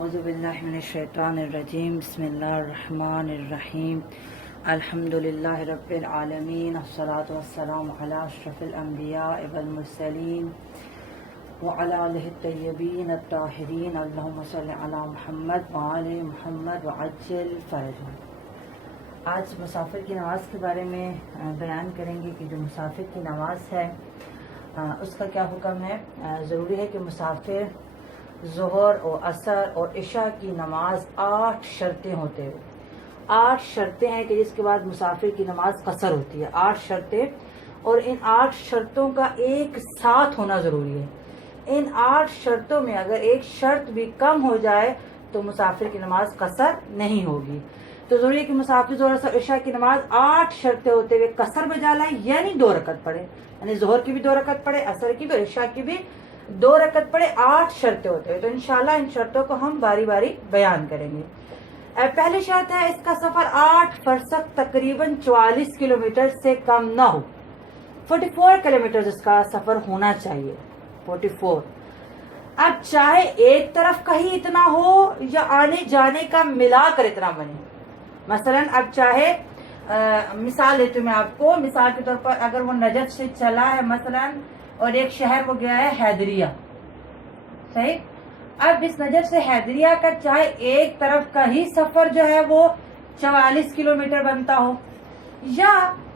اعوذ باللہ من الشیطان الرجیم بسم اللہ الرحمن الرحیم الحمدللہ رب العالمین الصلاۃ والسلام علی اشرف الانبیاء والمرسلین وعلی آلہ الطیبین الطاہرین اللہم صل علی محمد وآل محمد وعجل فرجہ۔ آج مسافر کی نماز کے بارے میں بیان کریں گے کہ جو مسافر کی نماز ہے اس کا کیا حکم ہے۔ ضروری ہے کہ مسافر ظہر اور عصر اور عشاء کی نماز 8 شرطیں ہوتے ہیں۔ 8 شرطیں ہیں کہ جس کے بعد مسافر کی نماز قصر ہوتی ہے۔ 8 شرطیں، اور ان 8 شرطوں کا ایک ساتھ ہونا ضروری ہے۔ ان 8 شرطوں میں اگر ایک شرط بھی کم ہو جائے تو مسافر کی نماز قصر نہیں ہوگی۔ تو ضروری ہے کہ مسافر ظہر عصر عشاء کی نماز 8 شرطیں ہوتے ہوئے قصر بجا لائیں، یعنی 2 رکعت پڑھے، یعنی ظہر کی بھی 2 رکعت پڑھے، عصر کی بھی اور عشاء کی بھی 2 رکعت پڑھے۔ 8 شرطیں ہوتے ہیں۔ تو انشاءاللہ ان شرطوں کو ہم باری باری بیان کریں گے۔ پہلی شرط ہے اس کا سفر 8 فرسخ تقریباً 44 کلومیٹر سے کم نہ ہو۔ 44 کلومیٹر اس کا سفر ہونا چاہیے۔ 44۔ اب چاہے ایک طرف کا ہی اتنا ہو یا آنے جانے کا ملا کر اتنا بنے۔ مثلا اب چاہے مثال دیتی ہوں میں آپ کو، مثال کے طور پر اگر وہ نجف سے چلا ہے مثلا اور ایک شہر وہ گیا ہے حیدریہ، صحیح؟ اب اس نجف سے حیدریہ کا چاہے ایک طرف کا ہی سفر جو ہے وہ 44 کلومیٹر بنتا ہو، یا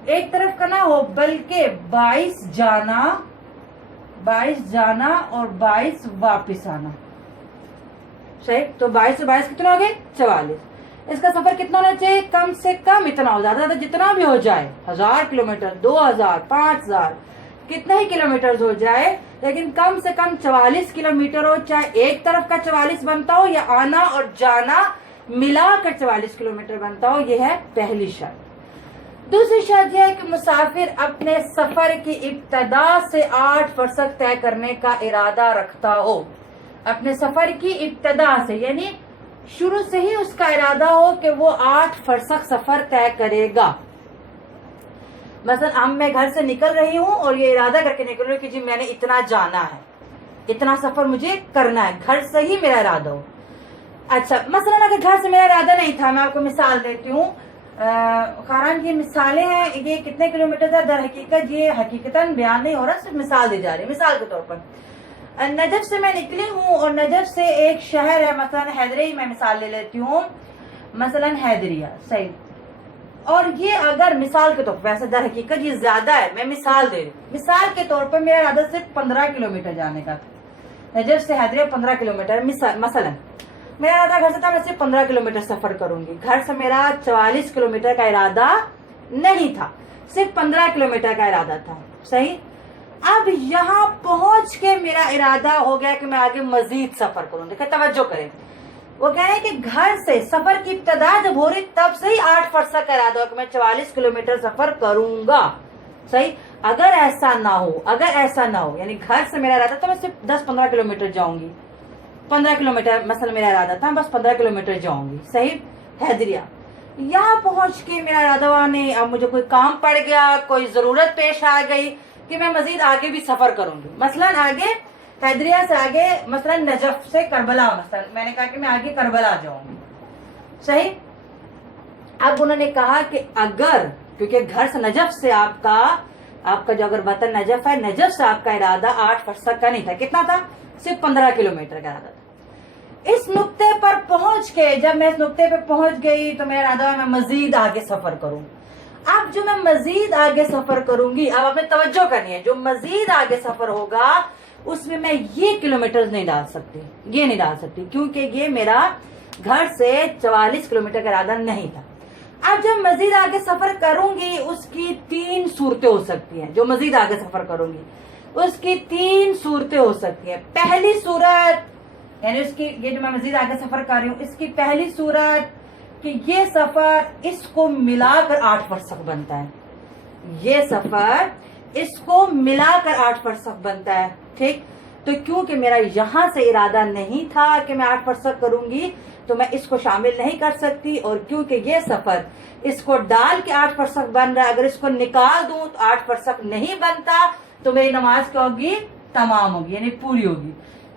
ایک طرف کا نہ ہو بلکہ 22 جانا اور 22 واپس آنا، صحیح؟ تو 22 سے 22 کتنا ہو گئے؟ 44۔ اس کا سفر کتنا ہونا چاہیے؟ کم سے کم اتنا ہو، زیادہ زیادہ جتنا بھی ہو جائے، 1000 کلومیٹر، 2000، 5000، کتنے ہی کلومیٹر ہو جائے، لیکن کم سے کم 44 کلومیٹر ہو، چاہے ایک طرف کا 44 بنتا ہو یا آنا اور جانا ملا کر 44 کلومیٹر بنتا ہو۔ یہ ہے پہلی شرط۔ دوسری شرط یہ ہے کہ مسافر اپنے سفر کی ابتدا سے 8 فرسخ طے کرنے کا ارادہ رکھتا ہو۔ اپنے سفر کی ابتدا سے یعنی شروع سے ہی اس کا ارادہ ہو کہ وہ 8 فرسخ سفر طے کرے گا۔ مثلا میں گھر سے نکل رہی ہوں اور یہ ارادہ کر کے نکل رہی ہوں کہ جی میں نے اتنا جانا ہے، اتنا سفر مجھے کرنا ہے، گھر سے ہی میرا ارادہ ہو۔ اچھا، مثلا اگر گھر سے میرا ارادہ نہیں تھا، میں آپ کو مثال دیتی ہوں، خاران یہ مثالیں ہیں، یہ کتنے کلومیٹر ہے در حقیقت یہ حقیقتاً بیان نہیں ہو رہا، صرف مثال دی جا رہی ہے۔ مثال کے طور پر نجف سے میں نکلی ہوں اور نجف سے ایک شہر ہے مثلا حیدریہ، میں مثال لے لیتی ہوں، مثلا حیدریہ، صحیح؟ اور یہ اگر مثال کے طور پر، ویسے در حقیقت یہ زیادہ ہے، میں مثال دے رہی ہوں، مثال کے طور پر میرا ارادہ صرف 15 کلومیٹر جانے کا تھا، نجف سے حیدریہ 15 کلومیٹر، مثلا میرا ارادہ گھر سے تھا میں صرف 15 کلومیٹر سفر کروں گی، گھر سے میرا 44 کلومیٹر کا ارادہ نہیں تھا، صرف 15 کلومیٹر کا ارادہ تھا، صحیح؟ اب یہاں پہنچ کے میرا ارادہ ہو گیا کہ میں آگے مزید سفر کروں۔ دیکھیں توجہ کریں، وہ کہہ رہے ہیں کہ گھر سے سفر کی ابتدا جب ہو رہی تب سے ہی 8 فرسخ کا ارادہ ہو کہ میں 44 کلومیٹر سفر کروں گا، صحیح؟ اگر ایسا نہ ہو یعنی گھر سے میرا ارادہ تو میں صرف 10-15 کلومیٹر جاؤں گی، 15 کلومیٹر مثلا میرا ارادہ تھا، بس 15 کلومیٹر جاؤں گی، صحیح؟ حیدریہ یہاں پہنچ کے میرا ارادہ ہوا نہیں، اب مجھے کوئی کام پڑ گیا، کوئی ضرورت پیش آ گئی کہ میں مزید آگے بھی سفر کروں گی، مثلا آگے حیدریہ سے آگے مثلا نجف سے کربلا، مثلا میں نے کہا کہ میں آگے کربلا جاؤں گی، صحیح؟ اب انہوں نے کہا کہ اگر کیونکہ گھر سے نجف سے آپ کا جو اگر وطن نجف ہے، نجف سے آپ کا ارادہ 8 فرسخ کا نہیں تھا، کتنا تھا؟ صرف 15 کلومیٹر کا ارادہ تھا۔ اس نقطے پر پہنچ کے جب میں اس نقطے پہ پہنچ گئی تو میرا ارادہ ہے میں مزید آگے سفر کروں۔ اب جو میں مزید آگے سفر کروں گی، اب آپ نے توجہ کرنی ہے، جو مزید آگے سفر ہوگا اس میں یہ کلومیٹر نہیں ڈال سکتی، کیونکہ یہ میرا گھر سے 44 کلومیٹر کا ارادہ نہیں تھا۔ اب جب مزید آگے سفر کروں گی اس کی 3 صورتیں ہو سکتی ہیں، جو مزید آگے سفر کروں گی اس کی 3 صورتیں ہو سکتی ہیں۔ پہلی صورت یعنی یہ جو میں مزید آگے سفر کر رہی ہوں اس کی پہلی صورت کہ یہ سفر اس کو ملا کر 8 فرسخ بنتا ہے، یہ سفر اس کو ملا کر 8 فرسخ بنتا ہے، ٹھیک؟ تو کیونکہ میرا یہاں سے ارادہ نہیں تھا کہ میں 8 فرسخ کروں گی تو میں اس کو شامل نہیں کر سکتی، اور کیونکہ یہ سفر اس کو ڈال کے 8 فرسخ بن رہا ہے، اگر اس کو نکال دوں تو 8 فرسخ نہیں بنتا، تو میری نماز کیا ہوگی؟ تمام ہوگی، یعنی پوری ہوگی۔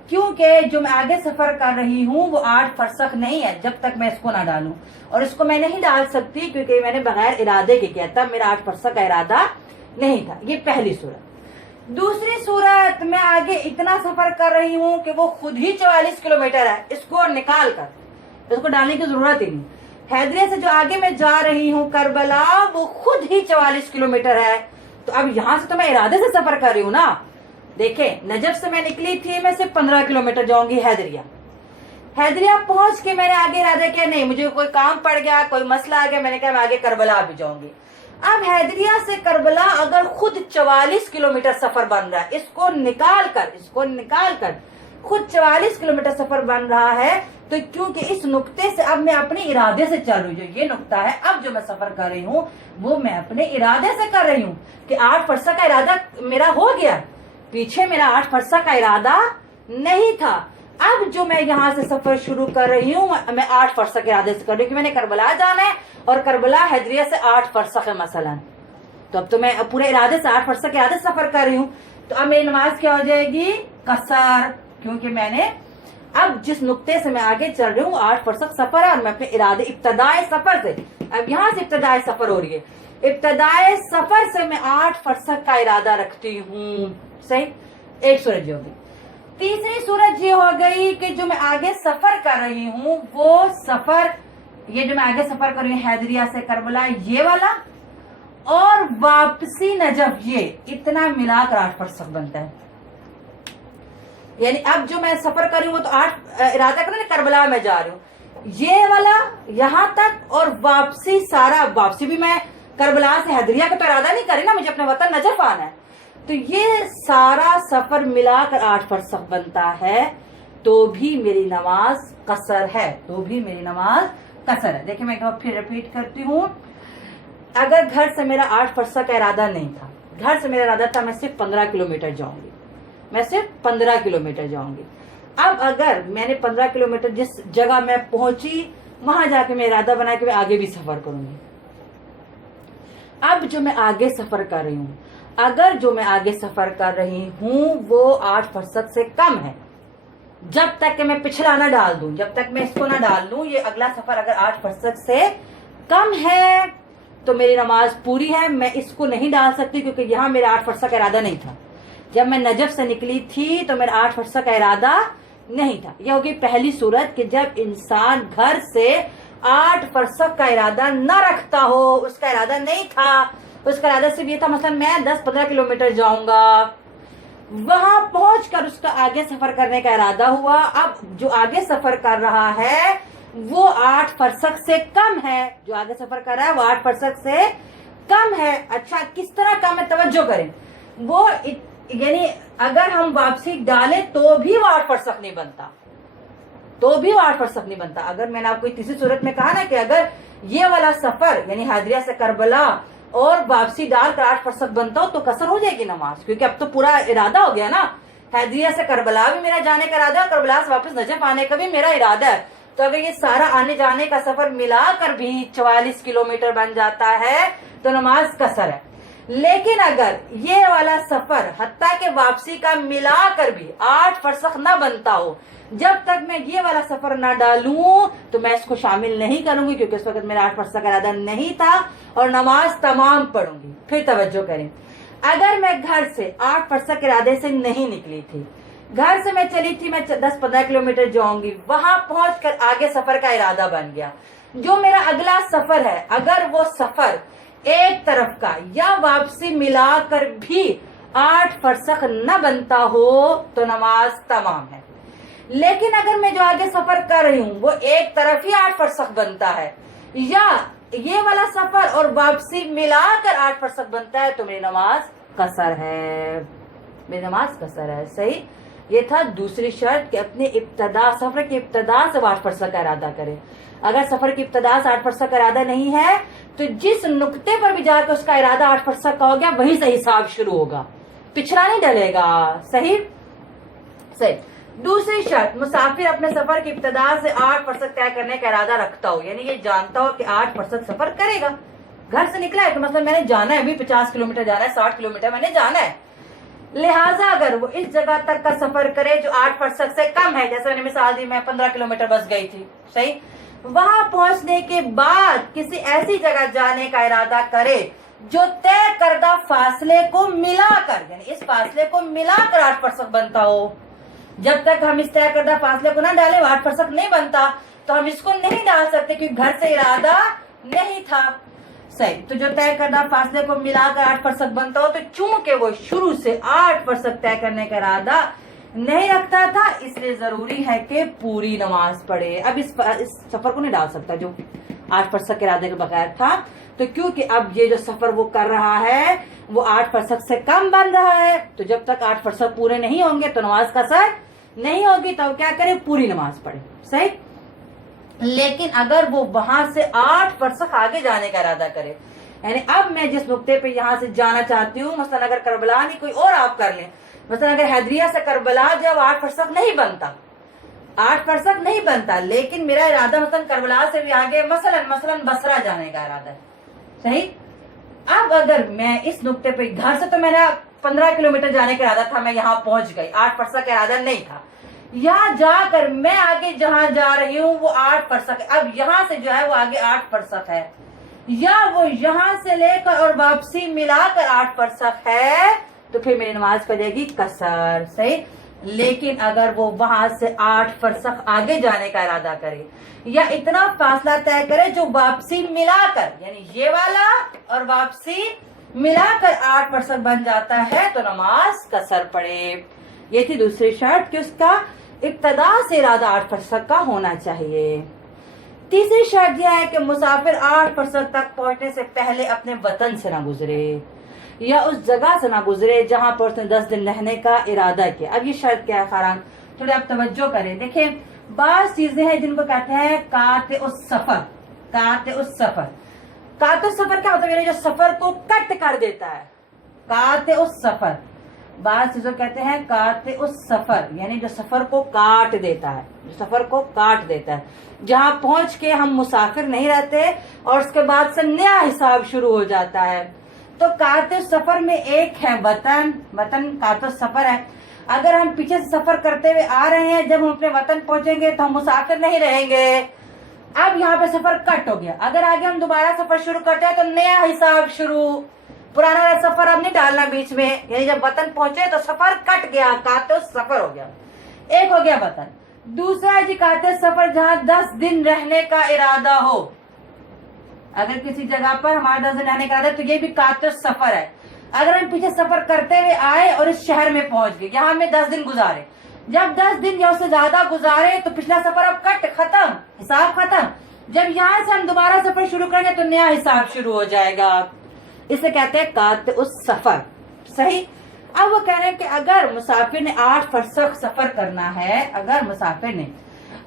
کیونکہ جو میں آگے سفر کر رہی ہوں وہ 8 فرسخ نہیں ہے جب تک میں اس کو نہ ڈالوں، اور اس کو میں نہیں ڈال سکتی کیونکہ میں نے بغیر ارادے کے کیا، تب میرا 8 فرسخ کا ارادہ نہیں تھا۔ یہ پہلی صورت۔ دوسری صورت، میں آگے اتنا سفر کر رہی ہوں کہ وہ خود ہی 44 کلومیٹر ہے، اس کو نکال کر اس کو ڈالنے کی ضرورت ہی نہیں۔ حیدریہ سے جو آگے میں جا رہی ہوں کربلا، وہ خود ہی 44 کلومیٹر ہے، تو اب یہاں سے تو میں ارادے سے سفر کر رہی ہوں نا۔ دیکھیں، نجف سے میں نکلی تھی، میں صرف 15 کلومیٹر جاؤں گی حیدریہ پہنچ کے میں نے آگے ارادہ کیا، نہیں مجھے کوئی کام پڑ گیا، کوئی مسئلہ آ گیا، میں نے کہا میں آگے کربلا بھی جاؤں گی۔ اب حیدریہ سے کربلا اگر خود 44 کلومیٹر سفر بن رہا ہے، اس کو نکال کر خود 44 کلومیٹر سفر بن رہا ہے، تو کیونکہ اس نقطے سے اب میں اپنے ارادے سے چل رہی ہوں، یہ نقطہ ہے، اب جو میں سفر کر رہی ہوں وہ میں اپنے ارادے سے کر رہی ہوں کہ 8 فرسخ کا ارادہ میرا ہو گیا، پیچھے میرا 8 فرسخ کا ارادہ نہیں تھا۔ اب جو میں یہاں سے سفر شروع کر رہی ہوں میں 8 فرسخ کے ارادے سے کر رہی ہوں کہ میں نے کربلا جانا ہے، اور کربلا حیدریہ سے 8 فرسخ ہے مثلا، تو اب تو میں پورے ارادے سے 8 فرسخ کے ارادے سے سفر کر رہی ہوں، تو اب میری نماز کیا ہو جائے گی؟ قصر، کیونکہ میں نے اب جس نقطے سے میں آگے چل رہی ہوں 8 فرسخ سفر ہے، اور میں اپنے ارادے ابتدائے سفر سے، اب یہاں سے ابتدائے سفر ہو رہی ہے، ابتدائے سفر سے میں 8 فرسخ کا ارادہ رکھتی ہوں۔ صحیح، ایک صورت یہ ہوگی۔ تیسری صورت یہ ہو گئی کہ جو میں آگے سفر کر رہی ہوں وہ سفر، یہ جو میں آگے سفر کر رہی ہوں حیدریہ سے کربلا یہ والا، اور واپسی نجف، یہ اتنا ملا کر 8 فرسخ بنتا ہے۔ یعنی اب جو میں سفر کر رہی ہوں وہ تو 8 ارادہ کرنا، کربلا میں جا رہی ہوں، یہ والا یہاں تک، اور واپسی سارا، واپسی بھی میں کربلا سے حیدریہ کا تو ارادہ نہیں کر رہی نا، مجھے اپنے وطن نجف آنا ہے، تو یہ سارا سفر ملا کر 8 فرسخ بنتا ہے، تو بھی میری نماز قصر ہے، دیکھیں میں پھر ریپیٹ کرتی ہوں۔ اگر گھر سے میرا 8 فرسخ کا ارادہ نہیں تھا، گھر سے میرا ارادہ تھا میں صرف 15 کلومیٹر جاؤں گی، اب اگر میں نے 15 کلومیٹر جس جگہ میں پہنچی وہاں جا کے میں ارادہ بنا کہ میں آگے بھی سفر کروں گی، اب جو میں آگے سفر کر رہی ہوں، اگر جو میں آگے سفر کر رہی ہوں وہ 8 فرسخ سے کم ہے، جب تک کہ میں پچھلا نہ ڈال دوں، جب تک میں اس کو نہ ڈال دوں، یہ اگلا سفر اگر 8 فرسخ سے کم ہے تو میری نماز پوری ہے، میں اس کو نہیں ڈال سکتی کیونکہ یہاں میرا 8 فرسخ کا ارادہ نہیں تھا، جب میں نجف سے نکلی تھی تو میرا 8 فرسخ کا ارادہ نہیں تھا۔ یہ ہوگی پہلی صورت کہ جب انسان گھر سے 8 فرسخ کا ارادہ نہ رکھتا ہو، اس کا ارادہ نہیں تھا، اس کا ارادہ صرف یہ تھا مثلا میں 10-15 کلومیٹر جاؤں گا، وہاں پہنچ کر اس کا آگے سفر کرنے کا ارادہ ہوا، اب جو آگے سفر کر رہا ہے وہ 8 فرسخ سے کم ہے، جو آگے سفر کر رہا ہے وہ 8 فرسخ سے کم ہے۔ اچھا، کس طرح کم ہے توجہ کریں، وہ یعنی اگر ہم واپسی ڈالیں تو بھی وہ 8 فرسخ نہیں بنتا، اگر میں نے آپ کو تیسری صورت میں کہا نا کہ اگر یہ والا سفر یعنی حیدریہ سے کربلا اور واپسی ڈال کر 8 فرسخ بنتا ہو تو قصر ہو جائے گی نماز، کیونکہ اب تو پورا ارادہ ہو گیا نا، حیدریہ سے کربلا بھی میرا جانے کا ارادہ ہے، کربلا سے واپس نجف آنے کا بھی میرا ارادہ ہے، تو اگر یہ سارا آنے جانے کا سفر ملا کر بھی 44 کلومیٹر بن جاتا ہے تو نماز قصر ہے۔ لیکن اگر یہ والا سفر حتیٰ کہ واپسی کا ملا کر بھی 8 فرسخ نہ بنتا ہو، جب تک میں یہ والا سفر نہ ڈالوں تو میں اس کو شامل نہیں کروں گی، کیونکہ اس وقت میرا 8 فرسخ کا ارادہ نہیں تھا، اور نماز تمام پڑھوں گی۔ پھر توجہ کریں، اگر میں گھر سے 8 فرسخ کے ارادے سے نہیں نکلی تھی، گھر سے میں چلی تھی میں 10-15 کلومیٹر جاؤں گی، وہاں پہنچ کر آگے سفر کا ارادہ بن گیا، جو میرا اگلا سفر ہے اگر وہ سفر ایک طرف کا یا واپسی ملا کر بھی 8 فرسخ نہ بنتا ہو تو نماز تمام ہے۔ لیکن اگر میں جو آگے سفر کر رہی ہوں وہ ایک طرف ہی 8 فرسخ بنتا ہے، یا یہ والا سفر اور واپسی ملا کر 8 فرسخ بنتا ہے تو میری نماز قصر ہے، صحیح۔ یہ تھا دوسری شرط کہ اپنے سفر کی ابتدا سے 8 فرسخ کا ارادہ کرے۔ اگر سفر کی ابتدا سے 8 فرسخ کا ارادہ نہیں ہے تو جس نقطے پر بھی جا کے اس کا ارادہ 8 فرسخ کا ہو گیا وہیں سے حساب شروع ہوگا، پچھلا نہیں ڈلے گا۔ صحیح۔ دوسری شرط، مسافر اپنے سفر کی ابتدا سے 8 فرسخ طے کرنے کا ارادہ رکھتا ہو، یعنی یہ جانتا ہو کہ 8 فرسخ سفر کرے گا، گھر سے نکلا ہے کہ مثلا میں نے جانا ہے ابھی 50 کلومیٹر جانا ہے، 60 کلومیٹر میں نے جانا ہے، لہٰذا اگر وہ اس جگہ تک کا سفر کرے جو 8 فرسخ سے کم ہے، جیسے میں نے مثال دی میں 15 کلومیٹر بس گئی تھی، صحیح، وہاں پہنچنے کے بعد کسی ایسی جگہ جانے کا ارادہ کرے جو طے کردہ فاصلے کو ملا کر، یعنی اس فاصلے کو ملا کر 8 فرسخ بنتا ہو. جب تک ہم اس طے کردہ فاصلے کو نہ ڈالیں 8 فرسخ نہیں بنتا، تو ہم اس کو نہیں ڈال سکتے کیونکہ گھر سے ارادہ نہیں تھا. صحیح، تو جو طے کردہ فاصلے کو ملا کر 8 فرسخ بنتا ہو، تو چونکہ وہ شروع سے 8 فرسخ طے کرنے کا ارادہ نہیں رکھتا تھا، اس لیے ضروری ہے کہ پوری نماز پڑھے. اب اس سفر کو نہیں ڈال سکتا جو 8 فرسخ کے ارادے کے بغیر تھا، تو کیونکہ اب یہ جو سفر وہ کر رہا ہے وہ 8 فرسخ سے کم بن رہا ہے، تو جب تک 8 فرسخ پورے نہیں ہوں گے تو نماز قصر نہیں ہوگی، تو کیا کرے؟ پوری نماز پڑھے. صحیح. لیکن اگر وہ وہاں سے 8 فرسخ آگے جانے کا ارادہ کرے، یعنی اب میں جس نقطے پہ یہاں سے جانا چاہتی ہوں، مثلا اگر کربلا نہیں، کوئی اور آپ کر لیں، مثلا اگر حیدریہ سے کربلا جب 8 فرسخ نہیں بنتا، 8 فرسخ نہیں بنتا، لیکن میرا ارادہ مثلا کربلا سے بھی آگے مثلا بصرہ جانے کا ارادہ ہے. صحیح. اب اگر میں اس نقطے پہ گھر سے تو میرا 15 کلومیٹر جانے کا ارادہ تھا، میں یہاں پہنچ گئی، 8 فرسخ کا ارادہ نہیں تھا. یہاں جا کر میں آگے جہاں جا رہی ہوں وہ 8 فرسخ ہے. اب یہاں سے جو ہے وہ آگے 8 فرسخ ہے، یا وہ یہاں سے لے کر اور واپسی ملا کر 8 فرسخ ہے، تو پھر میری نماز پڑ جائے گی قصر. صحیح. لیکن اگر وہ وہاں سے 8 فرسخ آگے جانے کا ارادہ کرے یا اتنا فاصلہ طے کرے جو واپسی ملا کر، یعنی یہ والا اور واپسی ملا کر 8 فرسخ بن جاتا ہے، تو نماز قصر پڑے. یہ تھی دوسری شرط کہ اس کا ابتدا سے ارادہ 8 فرسخ کا ہونا چاہیے. تیسری شرط یہ ہے کہ مسافر 8 فرسخ تک پہنچنے سے پہلے اپنے وطن سے نہ گزرے یا اس جگہ سے نہ گزرے جہاں پر اس نے 10 دن رہنے کا ارادہ کیا. اب یہ شرط کیا ہے خاران؟ تھوڑے آپ توجہ کریں. دیکھیں، بعض چیزیں ہیں جن کو کہتے ہیں قاطع السفر. قاطع السفر، قاطع السفر کیا مطلب؟ یعنی جو سفر کو کٹ کر دیتا ہے. قاطع السفر، بعض چیزوں کہتے ہیں قاطع السفر، یعنی جو سفر کو کاٹ دیتا ہے، جو سفر کو کاٹ دیتا ہے، جہاں پہنچ کے ہم مسافر نہیں رہتے اور اس کے بعد سے نیا حساب شروع ہو جاتا ہے. تو قاطع السفر میں ایک ہے وطن. وطن قاطع السفر ہے. اگر ہم پیچھے سے سفر کرتے ہوئے آ رہے ہیں، جب ہم اپنے وطن پہنچیں گے تو ہم مسافر نہیں رہیں گے. اب یہاں پہ سفر کٹ ہو گیا، اگر آگے ہم دوبارہ سفر شروع کرتے ہیں تو نیا حساب شروع، پرانا سفر اب نہیں ڈالنا بیچ میں. یعنی جب وطن پہنچے تو سفر کٹ گیا، قاطع السفر ہو گیا. ایک ہو گیا وطن. دوسرا جی قاطع السفر جہاں 10 دن رہنے کا ارادہ ہو. اگر کسی جگہ پر ہمارا 10 دن رہنے کا ارادہ ہے تو یہ بھی قاطع السفر ہے. اگر ہم پیچھے سفر کرتے ہوئے آئے اور اس شہر میں پہنچ گئے، یہاں ہمیں 10 دن گزارے، جب 10 دن یا اس سے زیادہ گزارے تو پچھلا سفر اب کٹ، ختم، حساب ختم. جب یہاں سے ہم دوبارہ سفر شروع کریں گے تو نیا حساب شروع ہو جائے گا. اسے کہتے ہیں قاطع السفر. صحیح. اب وہ کہہ رہے ہیں کہ اگر مسافر نے 8 فرسخ سفر کرنا ہے، اگر مسافر نے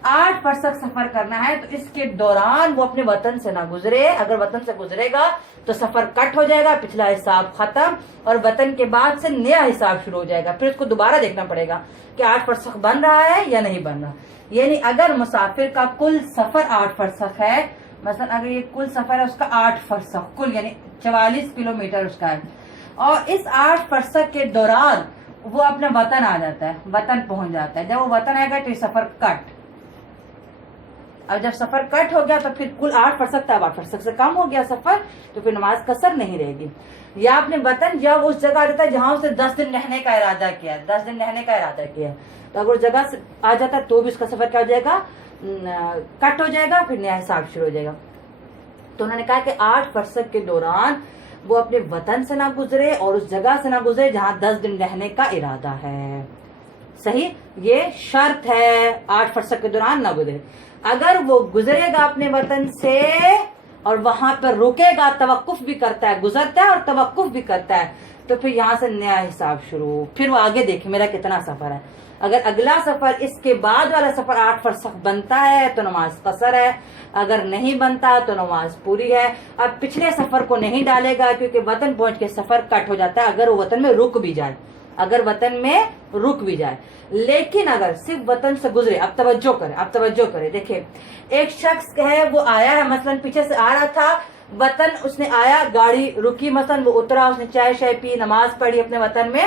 8 فرسخ سفر کرنا ہے تو اس کے دوران وہ اپنے وطن سے نہ گزرے. اگر وطن سے گزرے گا تو سفر کٹ ہو جائے گا، پچھلا حساب ختم، اور وطن کے بعد سے نیا حساب شروع ہو جائے گا. پھر اس کو دوبارہ دیکھنا پڑے گا کہ 8 فرسخ بن رہا ہے یا نہیں بن رہا. یعنی اگر مسافر کا کل سفر 8 فرسخ ہے، مثلا اگر یہ کل سفر ہے اس کا 8 فرسخ کل، یعنی 44 کلومیٹر اس کا ہے، اور اس 8 فرسخ کے دوران وہ اپنا وطن آ جاتا ہے، وطن پہنچ جاتا ہے. جب وہ وطن آئے گا تو یہ سفر کٹ. اب جب سفر کٹ ہو گیا تو پھر کل 8 فرسخ تھا، 8 فرسخ سے کم ہو گیا سفر، تو پھر نماز قصر نہیں رہے گی. یا اپنے وطن جب اس جگہ آ جاتا ہے جہاں اسے 10 دن رہنے کا ارادہ کیا، 10 دن رہنے کا ارادہ کیا، تو اگر اس جگہ سے آ جاتا ہے تو بھی اس کا سفر کیا ہو جائے گا؟ کٹ ہو جائے گا، پھر نیا حساب شروع ہو جائے گا. تو انہوں نے کہا کہ 8 فرسخ کے دوران وہ اپنے وطن سے نہ گزرے اور اس جگہ سے نہ گزرے جہاں 10 دن رہنے کا ارادہ ہے. صحیح. یہ شرط ہے، 8 فرسخ کے دوران نہ گزرے. اگر وہ گزرے گا اپنے وطن سے اور وہاں پر رکے گا، توقف بھی کرتا ہے، گزرتا ہے اور توقف بھی کرتا ہے، تو پھر یہاں سے نیا حساب شروع. پھر وہ آگے دیکھے میرا کتنا سفر ہے. اگر اگلا سفر اس کے بعد والا سفر 8 فرسخ بنتا ہے تو نماز قصر ہے، اگر نہیں بنتا تو نماز پوری ہے. اب پچھلے سفر کو نہیں ڈالے گا کیونکہ وطن پہنچ کے سفر کٹ ہو جاتا ہے اگر وہ وطن میں رک بھی جائے، اگر وطن میں رک بھی جائے. لیکن اگر صرف وطن سے گزرے، اب توجہ کرے، دیکھیں ایک شخص ہے وہ آیا ہے، مثلا پیچھے سے آ رہا تھا، وطن اس نے آیا، گاڑی رکی، مثلا وہ اترا، اس نے چائے شائے پی، نماز پڑھی اپنے وطن میں،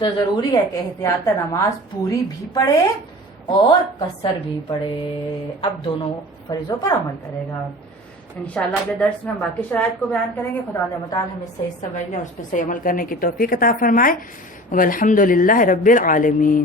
تو ضروری ہے کہ احتیاط نماز پوری بھی پڑھے اور قصر بھی پڑھے. اب دونوں فریضوں پر عمل کرے گا. انشاءاللہ اگلے درس میں ہم باقی شرائط کو بیان کریں گے. خدا متعال ہمیں صحیح سمجھنے اور اس پہ صحیح عمل کرنے کی توفیق عطا فرمائے. والحمد للہ رب العالمین.